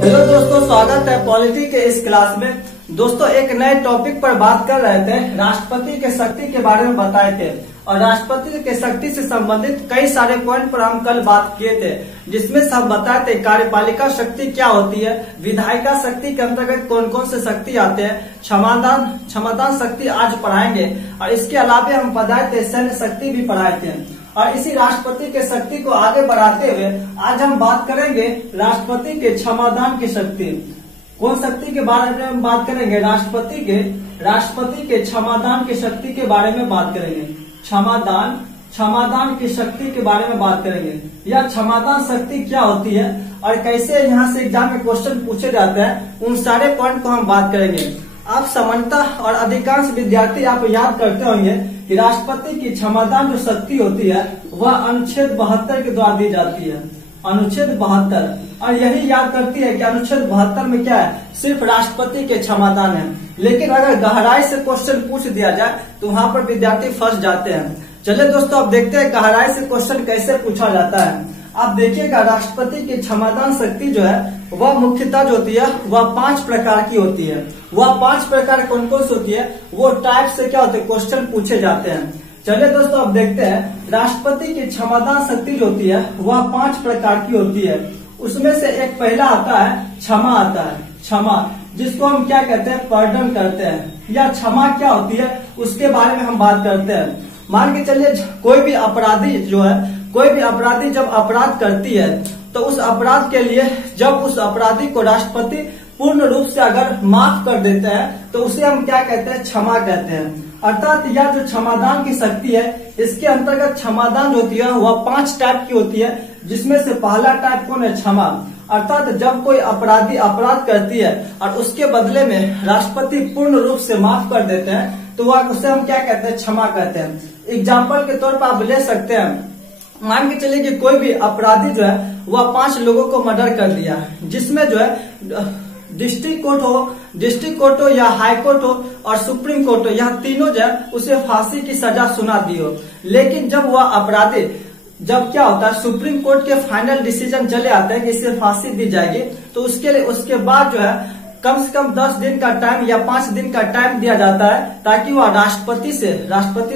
Hello दोस्तों, स्वागत है पॉलिटी के इस क्लास में। दोस्तों, एक नए टॉपिक पर बात कर रहे थे। राष्ट्रपति के शक्ति के बारे में बताए थे और राष्ट्रपति के शक्ति से संबंधित कई सारे पॉइंट पर हम कल बात किए थे, जिसमें से हम बताए थे कार्यपालिका शक्ति क्या होती है, विधायिका शक्ति के अंतर्गत कौन कौन से शक्ति आते हैं, क्षमतान शक्ति आज पढ़ाएंगे और इसके अलावा हम बताए थे सैन्य शक्ति भी पढ़ाए थे। और इसी राष्ट्रपति के शक्ति को आगे बढ़ाते हुए आज हम बात करेंगे राष्ट्रपति के क्षमादान की शक्ति। कौन शक्ति के बारे में हम बात करेंगे? राष्ट्रपति के क्षमादान की शक्ति के बारे में बात करेंगे। क्षमादान की शक्ति के बारे में बात करेंगे। यह क्षमादान शक्ति क्या होती है और कैसे यहाँ से एग्जाम में क्वेश्चन पूछे जाते हैं, उन सारे पॉइंट को हम बात करेंगे। आप सामान्यतः और अधिकांश विद्यार्थी आप याद करते होंगे कि राष्ट्रपति की क्षमादान जो शक्ति होती है वह अनुच्छेद 72 के द्वारा दी जाती है। अनुच्छेद 72, और यही याद करती है कि अनुच्छेद 72 में क्या है, सिर्फ राष्ट्रपति के क्षमादान है। लेकिन अगर गहराई से क्वेश्चन पूछ दिया जाए तो वहाँ पर विद्यार्थी फंस जाते हैं। चलिए दोस्तों, अब देखते हैं गहराई से क्वेश्चन कैसे पूछा जाता है। आप देखिएगा, राष्ट्रपति की क्षमादान शक्ति जो है वह मुख्यतः जो होती है वह 5 प्रकार की होती है। वह 5 प्रकार कौन कौन सी होती है, वो टाइप से क्या होते हैं, क्वेश्चन पूछे जाते हैं। चलिए दोस्तों, अब देखते हैं राष्ट्रपति की क्षमादान शक्ति जो होती है वह 5 प्रकार की होती है। उसमें से एक पहला आता है क्षमा आता है। क्षमा, जिसको हम क्या कहते हैं, पर्डन करते हैं। या क्षमा क्या होती है उसके बारे में हम बात करते हैं। मान के चलिए कोई भी अपराधी जब अपराध करती है तो उस अपराध के लिए जब उस अपराधी को राष्ट्रपति पूर्ण रूप से अगर माफ कर देते हैं तो उसे हम क्या कहते हैं, क्षमा कहते हैं। अर्थात यह जो क्षमादान की शक्ति है, इसके अंतर्गत क्षमादान जो होती है वह 5 टाइप की होती है, जिसमें से पहला टाइप कौन है, क्षमा। अर्थात जब कोई अपराधी अपराध करती है और उसके बदले में राष्ट्रपति पूर्ण रूप से माफ कर देते हैं तो वह उसे हम क्या कहते हैं, क्षमा कहते हैं। एग्जाम्पल के तौर पर आप ले सकते हैं, मान के चलिए कि कोई भी अपराधी जो है वह 5 लोगों को मर्डर कर दिया, जिसमें जो है डिस्ट्रिक्ट कोर्ट हो या हाई कोर्ट हो और सुप्रीम कोर्ट हो, यह तीनों जो है उसे फांसी की सजा सुना दी हो। लेकिन जब वह अपराधी जब क्या होता है, सुप्रीम कोर्ट के फाइनल डिसीजन चले आते हैं कि इसे फांसी दी जाएगी, तो उसके बाद जो है कम से कम 10 दिन का टाइम या 5 दिन का टाइम दिया जाता है ताकि वह राष्ट्रपति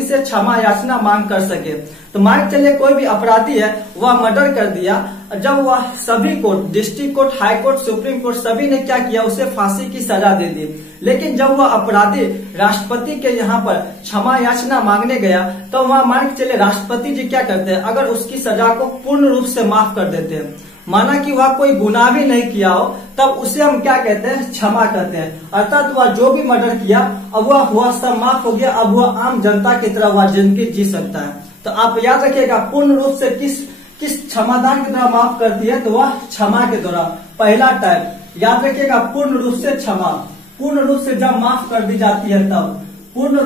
से क्षमा याचना मांग कर सके। तो मान चलिए कोई भी अपराधी है वह मर्डर कर दिया, जब वह सभी court, district court, high court, supreme court सभी ने क्या किया, उसे फांसी की सजा दे दी। लेकिन जब वह अपराधी राष्ट्रपति के यहाँ पर क्षमा याचना मांगने गया तो वह मान के चलिए राष्ट्रपति जी क्या करते हैं, अगर उसकी सजा को पूर्ण रूप से माफ कर देते हैं, माना कि वह कोई गुनाह भी नहीं किया हो, तब उसे हम क्या कहते हैं, क्षमा कहते हैं। अर्थात वह जो भी मर्डर किया अब वह हुआ सब माफ हो गया, अब वह आम जनता की तरह वह जिंदगी जी सकता है। तो आप याद रखिएगा, पूर्ण रूप से किस क्षमादान के द्वारा माफ करती है, तो वह क्षमा के द्वारा। पहला टाइप याद रखिएगा, पूर्ण रूप से क्षमा। पूर्ण रूप से जब माफ कर दी जाती है तब, पूर्ण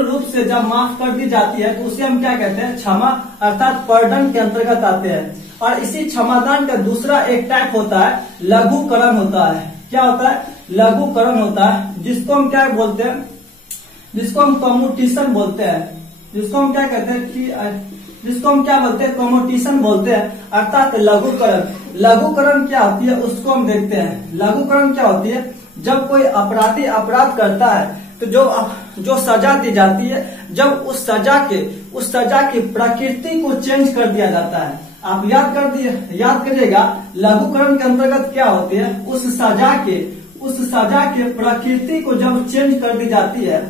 रूप से जब माफ कर दी जाती है तो उसे हम क्या कहते हैं, क्षमा, अर्थात पर्डन के अंतर्गत आते हैं। और इसी क्षमादान का दूसरा एक टाइप होता है लघुकरण होता है। क्या होता है, लघुकरण होता है, जिसको हम क्या बोलते हैं, जिसको हम कम्यूटेशन बोलते हैं, जिसको हम क्या कहते हैं, जिसको हम क्या बोलते हैं, कम्यूटेशन बोलते हैं, अर्थात लघुकरण। लघुकरण क्या होती है उसको हम देखते हैं। लघुकरण क्या होती है, जब कोई अपराधी अपराध करता है तो जो सजा दी जाती है, जब उस सजा की प्रकृति को चेंज कर दिया जाता है। आप याद करिएगा, लघुकरण के अंतर्गत क्या होती है, उस सजा के प्रकृति को जब चेंज कर दी जाती है,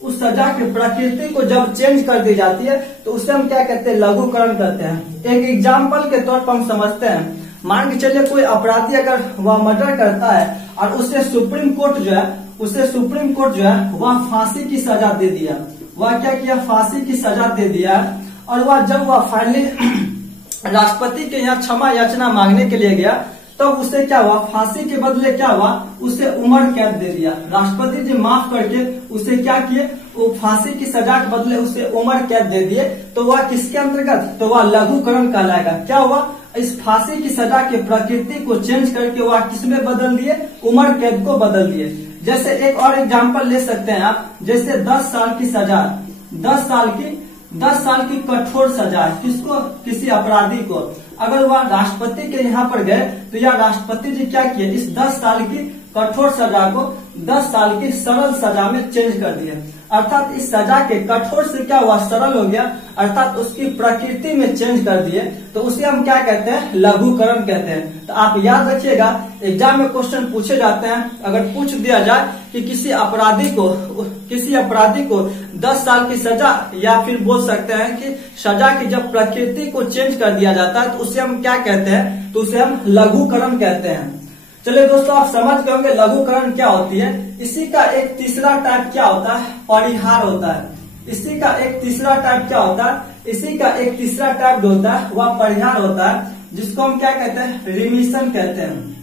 उस सजा की प्रकृति को जब चेंज कर दी जाती है तो उसे हम क्या कहते हैं, लघुकरण कहते हैं। एक एग्जाम्पल के तौर पर हम समझते हैं, मान के चलिए कोई अपराधी अगर वह मर्डर करता है और उसे सुप्रीम कोर्ट जो है वह फांसी की सजा दे दिया। वह क्या किया, फांसी की सजा दे दिया। और जब वह फाइनली राष्ट्रपति के यहाँ क्षमा याचना मांगने के लिए गया तो उसे क्या हुआ, फांसी के बदले क्या हुआ, उसे उम्र कैद दे दिया। राष्ट्रपति जी माफ करके उसे क्या किए, वो फांसी की सजा के बदले उसे उम्र कैद दे दिए। तो वह किसके अंतर्गत, तो वह लघुकरण कहलाएगा। क्या हुआ, इस फांसी की सजा की प्रकृति को चेंज करके वह किसमें बदल दिए, उम्र कैद को बदल दिए। जैसे एक और एग्जाम्पल ले सकते हैं आप, जैसे 10 साल की सजा, 10 10 साल की कठोर सजा किसको, किसी अपराधी को, अगर वह राष्ट्रपति के यहाँ पर गए तो यह राष्ट्रपति जी क्या किए, इस 10 साल की कठोर सजा को 10 साल की सरल सजा में चेंज कर दिए। अर्थात इस सजा के कठोर से क्या हुआ, सरल हो गया, अर्थात उसकी प्रकृति में चेंज कर दिए, तो उसे हम क्या कहते हैं, लघुकरण कहते हैं। तो आप याद रखिएगा, एग्जाम में क्वेश्चन पूछे जाते हैं, अगर पूछ दिया जाए कि किसी अपराधी को 10 साल की सजा, या फिर बोल सकते हैं कि सजा की जब प्रकृति को चेंज कर दिया जाता है तो उसे हम क्या कहते हैं, तो उसे हम लघुकरण कहते हैं। चलिए दोस्तों, आप समझ गए होंगे लघुकरण क्या होती है। इसी का एक तीसरा टाइप क्या होता है, परिहार होता है। इसी का एक तीसरा टाइप क्या होता है, इसी का एक तीसरा टाइप जो होता है वह परिहार होता है, जिसको हम क्या कहते हैं, रिमिशन कहते हैं।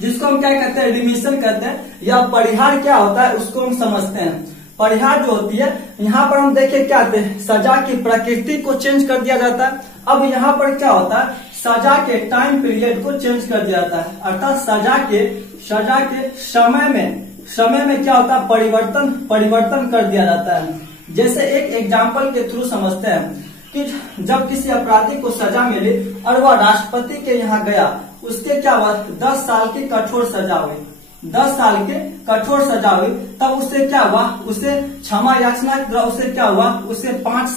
जिसको हम क्या कहते हैं, रिमिशन कहते हैं। या परिहार क्या होता है उसको हम समझते हैं। परिहार जो होती है, यहाँ पर हम देखें क्या होते हैं, सजा की प्रकृति को चेंज कर दिया जाता है। अब यहाँ पर क्या होता है, सजा के टाइम पीरियड को चेंज कर दिया जाता है, अर्थात सजा के समय में क्या होता है, परिवर्तन कर दिया जाता है। जैसे एक एग्जाम्पल के थ्रू समझते हैं कि जब किसी अपराधी को सजा मिली और वह राष्ट्रपति के यहाँ गया, उसके क्या हुआ, 10 साल की कठोर सजा हुई। 10 साल की कठोर सजा हुई, तब उससे क्या हुआ, उसे क्षमा याचना के द्वारा उसे क्या हुआ, उसे 5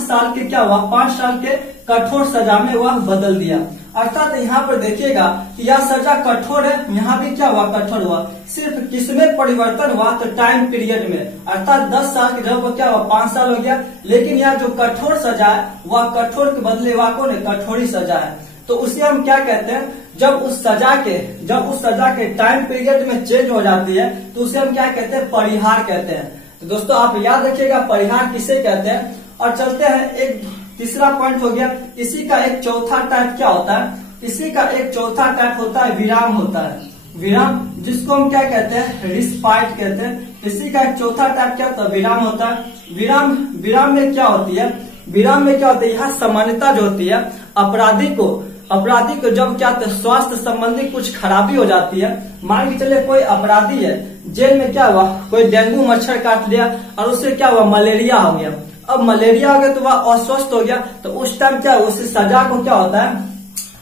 साल के क्या हुआ, 5 साल के कठोर सजा में वह बदल दिया। अर्थात यहाँ पर देखिएगा कि यह सजा कठोर है, यहाँ भी क्या हुआ, कठोर हुआ। सिर्फ किसमें परिवर्तन हुआ, तो टाइम पीरियड में। अर्थात 10 साल की जगह क्या हुआ, 5 साल हो गया। लेकिन यह जो कठोर सजा है वह कठोर के बदले वह कौन है, कठोरी सजा है। तो उसे हम क्या कहते हैं, जब उस सजा के टाइम पीरियड में चेंज हो जाती है तो उसे हम क्या कहते हैं, परिहार कहते हैं। तो दोस्तों आप याद रखिएगा परिहार किसे कहते हैं। और चलते हैं, एक तीसरा पॉइंट हो गया। इसी का एक चौथा टाइप क्या होता है, इसी का एक चौथा टाइप होता है विराम होता है। विराम, जिसको हम क्या कहते हैं, रिस्पाइट कहते हैं। इसी का एक चौथा टाइप क्या होता है, विराम होता है। विराम में क्या होती है, विराम में क्या होता है, यहाँ सामान्यता जो होती है, अपराधी को जब क्या होता है, स्वास्थ्य संबंधी कुछ खराबी हो जाती है। मान के चलिए कोई अपराधी है, जेल में क्या हुआ, कोई डेंगू मच्छर काट लिया और उससे क्या हुआ, मलेरिया हो गया। अब मलेरिया हो गया तो वह अस्वस्थ हो गया, तो उस टाइम क्या, उस सजा को क्या होता है,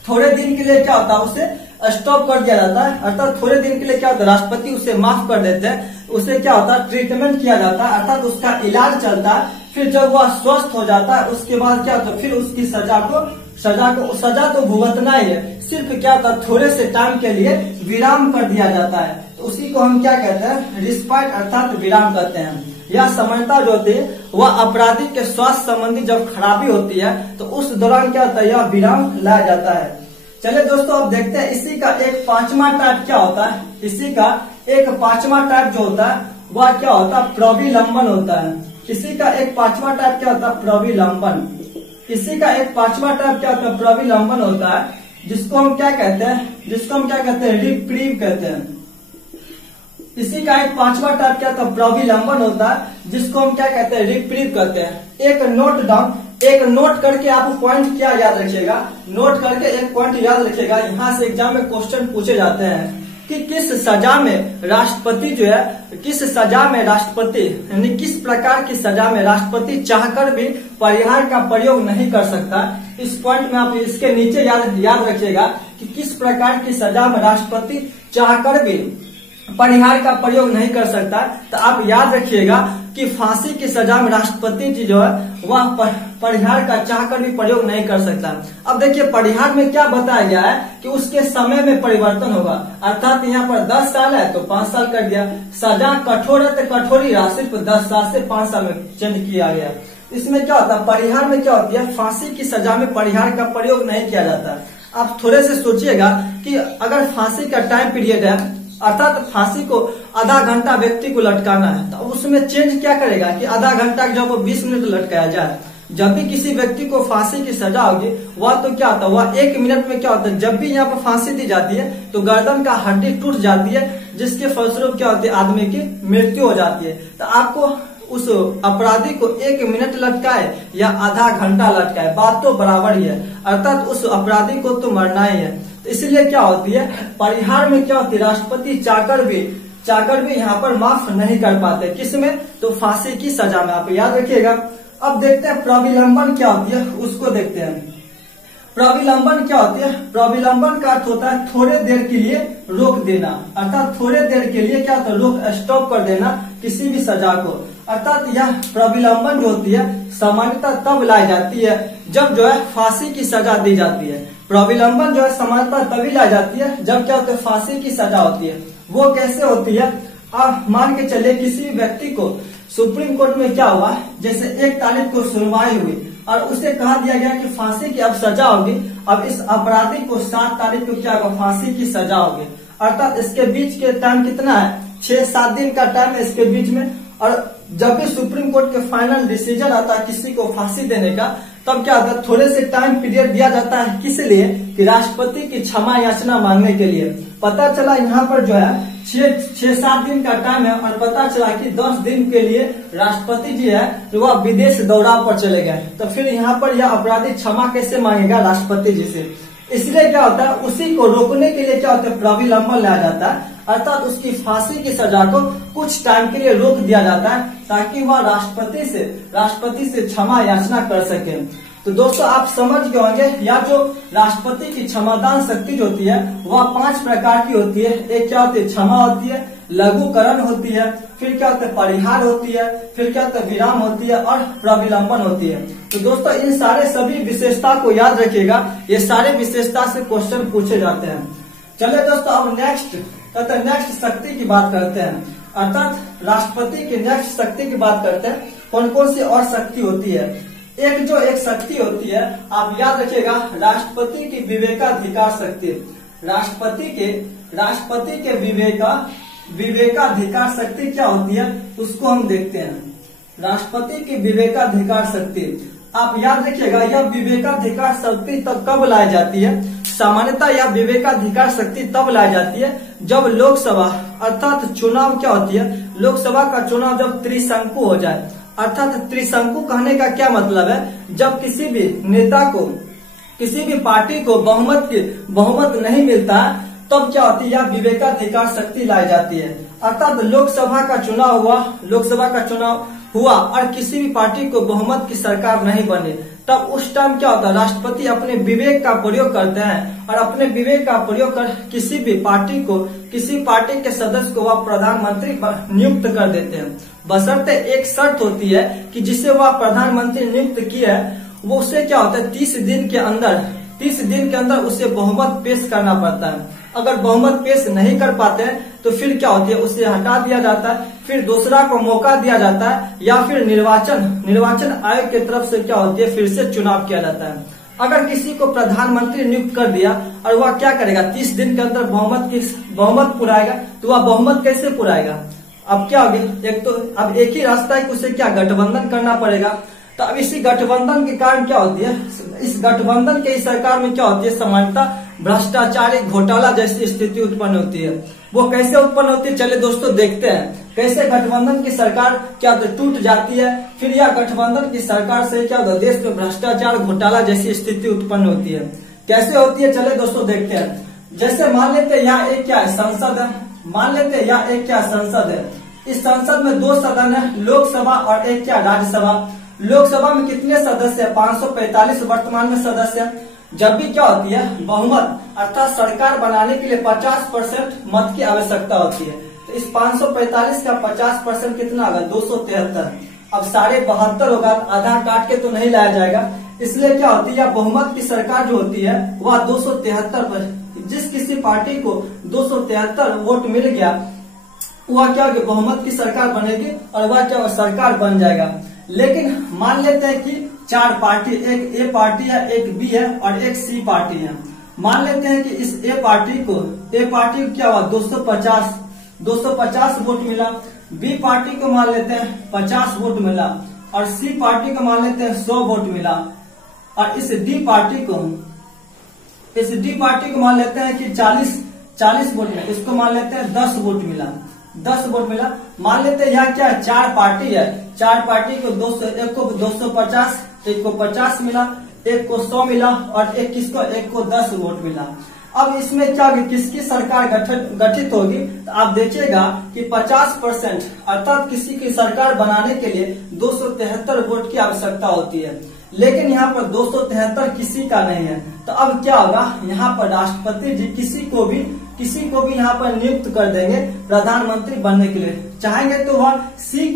थोड़े दिन के लिए क्या होता है, उसे स्टॉप कर दिया जाता है। अर्थात थोड़े दिन के लिए क्या होता है, राष्ट्रपति उसे माफ कर देते हैं, उसे क्या होता है, ट्रीटमेंट किया जाता है, अर्थात उसका इलाज चलता है। फिर जब वह स्वस्थ हो जाता है उसके बाद क्या होता है, फिर उसकी सजा तो भुगतना ही है, सिर्फ क्या होता है, थोड़े से टाइम के लिए विराम कर दिया जाता है। तो उसी को हम क्या कहते हैं, रिस्पाइट अर्थात विराम कहते हैं। यह समानता जो होती है वह अपराधी के स्वास्थ्य संबंधी जब खराबी होती है तो उस दौरान क्या होता है, यह विराम लाया जाता है। चलिए दोस्तों अब देखते हैं इसी का एक 5वां टाइप क्या होता है। इसी का एक 5वां टाइप जो होता है वह क्या होता है, प्रविलंबन होता है। इसी का एक 5वां टाइप क्या होता है, प्रविलंबन। इसी का एक 5वां टाइप क्या होता है, प्रविलंबन होता है, जिसको हम क्या कहते हैं, रिप्रीव कहते हैं। इसी का एक 5वां टाइप क्या होता है, प्रविलंबन होता है, जिसको हम क्या कहते हैं, रिप्रीव कहते हैं। एक नोट करके आप पॉइंट क्या याद रखिएगा, नोट करके एक पॉइंट याद रखिएगा। यहाँ से एग्जाम में क्वेश्चन पूछे जाते हैं कि किस सजा में राष्ट्रपति यानी किस प्रकार की सजा में राष्ट्रपति चाहकर भी परिहार का प्रयोग नहीं कर सकता। इस पॉइंट में आप इसके नीचे याद रखिएगा कि किस प्रकार की सजा में राष्ट्रपति चाहकर भी परिहार का प्रयोग नहीं कर सकता। तो आप याद रखिएगा कि फांसी की सजा में राष्ट्रपति जी जो है वह परिहार का चाहकर भी प्रयोग नहीं कर सकता। अब देखिए परिहार में क्या बताया गया है कि उसके समय में परिवर्तन होगा। अर्थात यहाँ पर 10 साल है तो 5 साल कर दिया, सजा कठोर है तो कठोरी रहा, सिर्फ 10 साल से 5 साल में चेंज किया गया। इसमें क्या होता है, परिहार में क्या होती है, फांसी की सजा में परिहार का प्रयोग नहीं किया जाता। आप थोड़े से सोचिएगा कि अगर फांसी का टाइम पीरियड है, अर्थात फांसी को आधा घंटा व्यक्ति को लटकाना है, तो उसमें चेंज क्या करेगा कि आधा घंटा की जगह 20 मिनट लटकाया जाए। जब भी किसी व्यक्ति को फांसी की सजा होगी वह तो क्या होता है, वह 1 मिनट में क्या होता है, जब भी यहाँ पर फांसी दी जाती है तो गर्दन का हड्डी टूट जाती है, जिसके फलस्वरूप क्या होती है, आदमी की मृत्यु हो जाती है। तो आपको उस अपराधी को 1 मिनट लटकाए या आधा घंटा लटकाए, बात तो बराबर ही है। अर्थात उस अपराधी को तो मरना ही है। तो इसलिए क्या होती है, परिहार में क्या होती है, राष्ट्रपति चाहकर भी यहाँ पर माफ नहीं कर पाते। किसमें, तो फांसी की सजा में। आप याद रखिएगा। अब देखते हैं प्रविलंबन क्या होती है, उसको देखते हैं। प्रविलंबन क्या होती है? प्रविलंबन का अर्थ होता है थोड़े देर के लिए रोक देना, अर्थात थोड़े देर के लिए क्या होता है, रोक स्टॉप कर देना किसी भी सजा को। अर्थात यह प्रविलंबन जो होती है सामान्यतः तब लाई जाती है जब जो है फांसी की सजा दी जाती है। प्रविलंबन जो है सामान्यतः तभी लाई जाती है जब क्या होता है, फांसी की सजा होती है। वो कैसे होती है? आप मान के चलिए किसी व्यक्ति को सुप्रीम कोर्ट में क्या हुआ, जैसे 1 तारीख को सुनवाई हुई और उसे कहा दिया गया कि फांसी की अब सजा होगी, अब इस अपराधी को 7 तारीख को क्या होगा, फांसी की सजा होगी। अर्थात इसके बीच के टाइम कितना है, 6-7 दिन का टाइम है इसके बीच में। और जब भी सुप्रीम कोर्ट के फाइनल डिसीजन आता है किसी को फांसी देने का, तब क्या होता है, थोड़े से टाइम पीरियड दिया जाता है, किस लिए कि राष्ट्रपति की क्षमा याचना मांगने के लिए। पता चला यहाँ पर जो है 6-7 दिन का टाइम है और पता चला कि 10 दिन के लिए राष्ट्रपति जी है जो वह विदेश दौरा पर चले गए, तो फिर यहाँ पर यह अपराधी क्षमा कैसे मांगेगा राष्ट्रपति जी से। इसलिए क्या होता है, उसी को रोकने के लिए क्या होता है, प्रविलंबन लाया जाता है, अर्थात उसकी फांसी की सजा को कुछ टाइम के लिए रोक दिया जाता है ताकि वह राष्ट्रपति से क्षमा याचना कर सके। तो दोस्तों आप समझ गए होंगे, या जो राष्ट्रपति की क्षमादान शक्ति जो होती है वह 5 प्रकार की होती है। एक क्या होती है, क्षमा होती है, लघुकरण होती है, फिर क्या होता है, परिहार होती है, फिर क्या होता है, विराम होती है और प्रविलंबन होती है। तो दोस्तों इन सारे सभी विशेषता को याद रखिएगा, ये सारे विशेषता से क्वेश्चन पूछे जाते हैं। चलिए दोस्तों अब नेक्स्ट शक्ति की बात करते हैं, अर्थात राष्ट्रपति की नेक्स्ट शक्ति की बात करते हैं। कौन कौन सी और शक्ति होती है? एक शक्ति होती है, आप याद रखिएगा, राष्ट्रपति की विवेकाधिकार शक्ति। राष्ट्रपति के विवेकाधिकार शक्ति क्या होती है उसको हम देखते हैं। राष्ट्रपति की विवेकाधिकार शक्ति आप याद रखिएगा, यह विवेकाधिकार शक्ति तब कब लाई जाती है? सामान्यतः यह विवेकाधिकार शक्ति तब लाई जाती है जब लोकसभा अर्थात चुनाव क्या होती है, लोकसभा का चुनाव जब त्रिशंकु हो जाए। अर्थात त्रिशंकु कहने का क्या मतलब है, जब किसी भी नेता को, किसी भी पार्टी को बहुमत नहीं मिलता है, तब क्या होती है, यह विवेकाधिकार शक्ति लाई जाती है। अर्थात लोकसभा का चुनाव हुआ और किसी भी पार्टी को बहुमत की सरकार नहीं बने, तब उस टाइम क्या होता है, राष्ट्रपति अपने विवेक का प्रयोग करते हैं और अपने विवेक का प्रयोग कर किसी पार्टी के सदस्य को वह प्रधानमंत्री नियुक्त कर देते हैं। बशर्ते एक शर्त होती है कि जिसे वह प्रधानमंत्री नियुक्त किया है वो उसे क्या होता है, 30 दिन के अंदर उसे बहुमत पेश करना पड़ता है। अगर बहुमत पेश नहीं कर पाते हैं तो फिर क्या होती है, उसे हटा दिया जाता है, फिर दूसरा को मौका दिया जाता है, या फिर निर्वाचन आयोग की तरफ से क्या होती है, फिर से चुनाव किया जाता है। अगर किसी को प्रधानमंत्री नियुक्त कर दिया और वह क्या करेगा, 30 दिन के अंदर बहुमत पुराएगा, तो वह बहुमत कैसे पुराएगा? अब क्या होगी, अब एक ही रास्ता है कि उसे क्या गठबंधन करना पड़ेगा। तो अब इसी गठबंधन के कारण क्या होती है, इस गठबंधन के इस सरकार में क्या होती है, समानता भ्रष्टाचार घोटाला जैसी स्थिति उत्पन्न होती है। वो कैसे उत्पन्न होती है, चलिए दोस्तों देखते हैं कैसे गठबंधन की सरकार क्या टूट जाती है, फिर यह गठबंधन की सरकार से क्या होता है, देश में भ्रष्टाचार घोटाला जैसी स्थिति उत्पन्न होती है। कैसे होती है, चलिए दोस्तों देखते हैं। जैसे मान लेते हैं यहाँ एक क्या है, संसद है, मान लेते हैं यहाँ एक क्या संसद है। इस संसद में 2 सदन है, लोकसभा और एक क्या राज्यसभा। लोकसभा में कितने सदस्य है, 545 वर्तमान में सदस्य है। जब भी क्या होती है, बहुमत अर्थात सरकार बनाने के लिए 50% मत की आवश्यकता होती है, तो इस 545 का 50% कितना होगा, 273। अब 72.5 होगा, आधा काट के तो नहीं लाया जाएगा, इसलिए क्या होती है, बहुमत की सरकार जो होती है वह 273 पर, जिस किसी पार्टी को 273 वोट मिल गया वह क्या होगी, बहुमत की सरकार बनेगी और वह क्या सरकार बन जाएगा। लेकिन मान लेते हैं कि 4 पार्टी, एक ए पार्टी है, एक बी है और एक सी पार्टी है। मान लेते हैं कि इस ए पार्टी को क्या हुआ, 250 वोट मिला। बी पार्टी को मान लेते हैं 50 वोट मिला और सी पार्टी को मान लेते हैं 100 वोट मिला, और इस डी पार्टी को मान लेते हैं कि 40 वोट मिला, इसको मान लेते हैं 10 वोट मिला। मान लेते हैं यहाँ क्या है, 4 पार्टी है, 4 पार्टी को 200, एक को 250, एक को 50 मिला, एक को 100 मिला और एक को 10 वोट मिला। अब इसमें क्या होगी, किसकी सरकार गठित होगी, तो आप देखिएगा कि 50% अर्थात किसी की सरकार बनाने के लिए 273 वोट की आवश्यकता होती है, लेकिन यहाँ पर 273 किसी का नहीं है। तो अब क्या होगा, यहाँ पर राष्ट्रपति जी किसी को भी यहाँ पर नियुक्त कर देंगे प्रधानमंत्री बनने के लिए। चाहेंगे तो वह सी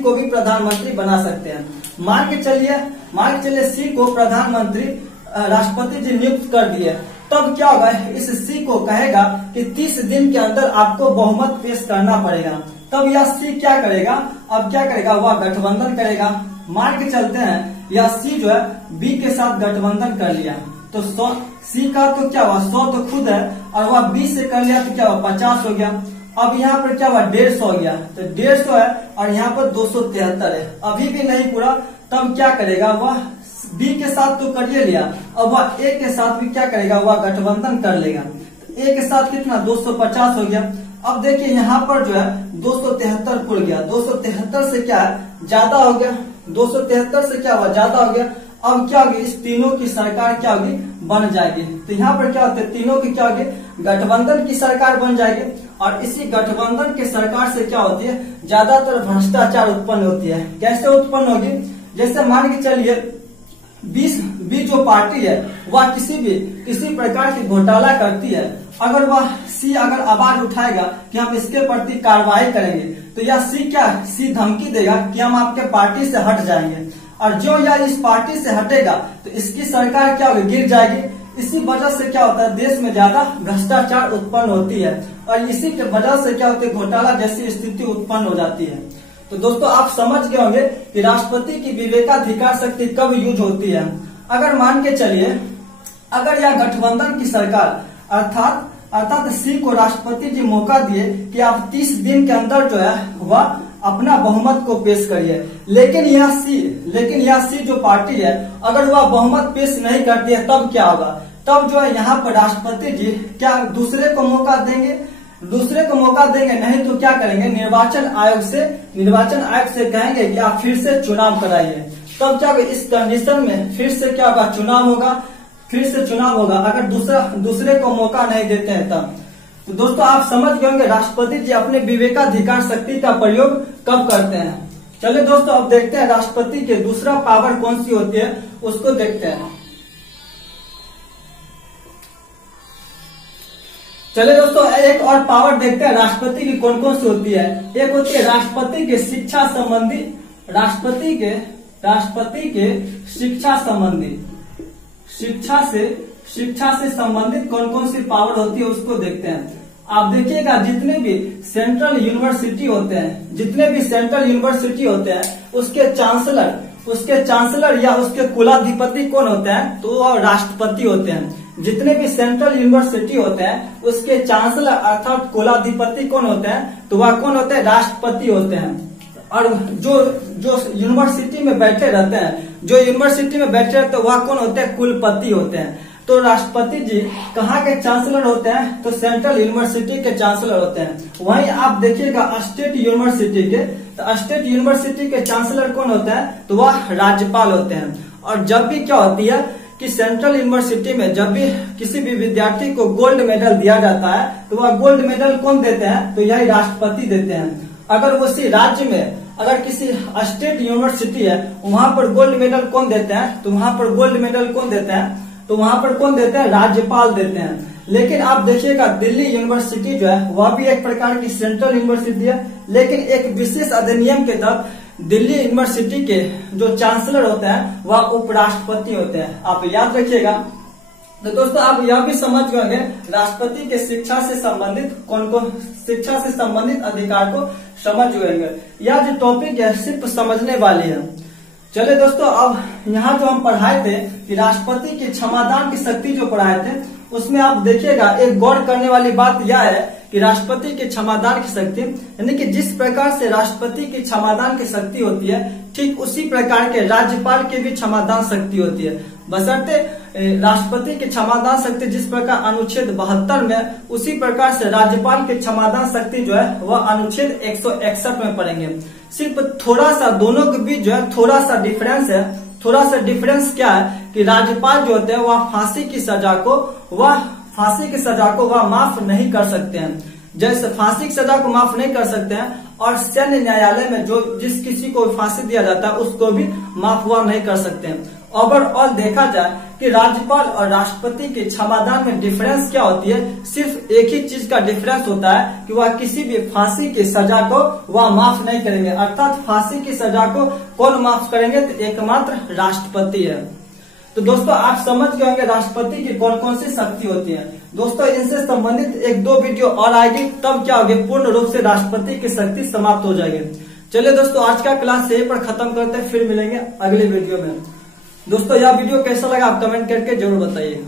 को भी प्रधानमंत्री बना सकते हैं। मान के चलिए सी को प्रधानमंत्री राष्ट्रपति जी नियुक्त कर दिए, तब क्या होगा, इस सी को कहेगा कि 30 दिन के अंदर आपको बहुमत पेश करना पड़ेगा। तब यह सी क्या करेगा, अब क्या करेगा, वह गठबंधन करेगा। मान के चलते हैं यह सी जो है बी के साथ गठबंधन कर लिया, तो सी का तो क्या हुआ, 100 तो खुद है, और वह बी से कर लिया तो क्या हुआ, 50 हो गया। अब यहाँ पर क्या हुआ, 150 हो गया, तो 150 है और यहाँ पर 273 है, अभी भी नहीं पूरा। तब क्या करेगा, वह बी के साथ तो कर लिया, अब वह ए के साथ भी क्या करेगा, वह गठबंधन कर लेगा। तो ए के साथ कितना, 250 हो गया। अब देखिए यहाँ पर जो है 273 खुल गया, 273 से क्या है, ज्यादा हो गया, 273 से क्या हुआ, ज्यादा हो गया। अब क्या होगी, इस तीनों की सरकार क्या होगी, बन जाएगी। तो यहाँ पर क्या होता है, तीनों की क्या होगी, गठबंधन की सरकार बन जाएगी। और इसी गठबंधन की सरकार से क्या होती है, ज्यादातर भ्रष्टाचार उत्पन्न होती है। कैसे उत्पन्न होगी, जैसे मान के चलिए 20 जो पार्टी है वह किसी प्रकार की घोटाला करती है, अगर वह सी अगर आवाज उठाएगा कि हम इसके प्रति कार्रवाई करेंगे, तो यह सी धमकी देगा कि हम आपके पार्टी से हट जाएंगे, और जो यह इस पार्टी से हटेगा तो इसकी सरकार क्या होगी, गिर जाएगी। इसी वजह से क्या होता है, देश में ज्यादा भ्रष्टाचार उत्पन्न होती है, और इसी के वजह से क्या होती है, घोटाला जैसी स्थिति उत्पन्न हो जाती है। तो दोस्तों आप समझ गए होंगे कि राष्ट्रपति की विवेकाधिकार शक्ति कब यूज होती है। अगर मान के चलिए, अगर यह गठबंधन की सरकार अर्थात सी को राष्ट्रपति जी मौका दिए कि आप 30 दिन के अंदर जो है वह अपना बहुमत को पेश करिए, लेकिन यह सी जो पार्टी है अगर वह बहुमत पेश नहीं करती है, तब क्या होगा, तब जो है यहाँ पर राष्ट्रपति जी क्या दूसरे को मौका देंगे, नहीं तो क्या करेंगे, निर्वाचन आयोग से कहेंगे कि आप फिर से चुनाव कराइए। तब क्या होगा, इस कंडीशन में फिर से क्या होगा, चुनाव होगा अगर दूसरे को मौका नहीं देते हैं तब। तो दोस्तों आप समझ गए होंगे राष्ट्रपति जी अपने विवेकाधिकार शक्ति का प्रयोग कब करते हैं। चलिए दोस्तों अब देखते हैं राष्ट्रपति के दूसरा पावर कौन सी होती है, उसको देखते हैं। चलिए दोस्तों एक और पावर देखते हैं राष्ट्रपति की कौन कौन सी होती है। एक होती है राष्ट्रपति के शिक्षा से संबंधित कौन कौन सी पावर होती है उसको देखते हैं। आप देखिएगा जितने भी सेंट्रल यूनिवर्सिटी होते हैं उसके चांसलर या उसके कुलाधिपति कौन होते हैं, तो वो राष्ट्रपति होते हैं। जितने भी सेंट्रल यूनिवर्सिटी होते हैं उसके चांसलर अर्थात कुलाधिपति कौन होते हैं, तो वह कौन होते हैं, राष्ट्रपति होते हैं। और जो यूनिवर्सिटी में बैठे रहते हैं वह कौन होते हैं, कुलपति होते हैं। तो राष्ट्रपति जी कहाँ के चांसलर होते हैं, तो सेंट्रल यूनिवर्सिटी के चांसलर होते हैं। वहीं आप देखिएगा स्टेट यूनिवर्सिटी के चांसलर कौन होते हैं, तो वह राज्यपाल होते हैं। और जब भी क्या होती है कि सेंट्रल यूनिवर्सिटी में जब भी किसी भी विद्यार्थी को गोल्ड मेडल दिया जाता है, तो वह गोल्ड मेडल कौन देते हैं, तो यही राष्ट्रपति देते हैं। अगर उसी राज्य में अगर किसी स्टेट यूनिवर्सिटी है वहां पर गोल्ड मेडल कौन देते हैं, तो वहां पर गोल्ड मेडल कौन देते हैं, तो वहां पर कौन देते हैं, राज्यपाल देते हैं। लेकिन आप देखिएगा दिल्ली यूनिवर्सिटी जो है वह भी एक प्रकार की सेंट्रल यूनिवर्सिटी है, लेकिन एक विशेष अधिनियम के तहत दिल्ली यूनिवर्सिटी के जो चांसलर होते हैं वह उपराष्ट्रपति होते हैं। आप याद रखिएगा। तो दोस्तों आप यह भी समझ गए होंगे राष्ट्रपति के शिक्षा से संबंधित अधिकार को समझ गए। यह जो टॉपिक है सिर्फ समझने वाली है। चलिए दोस्तों अब यहाँ जो हम पढ़ाए थे कि राष्ट्रपति के क्षमादान की शक्ति जो पढ़ाए थे उसमें आप देखिएगा एक गौर करने वाली बात यह है कि राष्ट्रपति के क्षमादान की शक्ति यानी कि जिस प्रकार से राष्ट्रपति की क्षमादान की शक्ति होती है ठीक उसी प्रकार के राज्यपाल की भी क्षमादान शक्ति होती है, बशर्ते राष्ट्रपति की क्षमादान शक्ति जिस प्रकार अनुच्छेद 72 में उसी प्रकार से राज्यपाल की क्षमादान शक्ति जो है वह अनुच्छेद 161 में पढ़ेंगे। सिर्फ थोड़ा सा दोनों के बीच जो है थोड़ा सा डिफरेंस है, थोड़ा सा डिफरेंस क्या है कि राज्यपाल जो होते हैं वह फांसी की सजा को वह माफ नहीं कर सकते हैं। जैसे फांसी की सजा को माफ नहीं कर सकते हैं और सैन्य न्यायालय में जो जिस किसी को फांसी दिया जाता है उसको भी माफ हुआ नहीं कर सकते हैं। ओवरऑल देखा जाए कि राज्यपाल और राष्ट्रपति के क्षमादान में डिफरेंस क्या होती है, सिर्फ एक ही चीज का डिफरेंस होता है कि वह किसी भी फांसी की सजा को वह माफ नहीं करेंगे। अर्थात फांसी की सजा को कौन माफ करेंगे, तो एकमात्र राष्ट्रपति है। तो दोस्तों आप समझ गए होंगे राष्ट्रपति की कौन कौन सी शक्ति होती है। दोस्तों इनसे संबंधित 1-2 वीडियो और आएगी, तब क्या होगी, पूर्ण रूप से राष्ट्रपति की शक्ति समाप्त हो जाएगी। चलिए दोस्तों आज का क्लास यहीं पर खत्म करते हैं, फिर मिलेंगे अगले वीडियो में। दोस्तों यह वीडियो कैसा लगा आप कमेंट करके जरूर बताइए।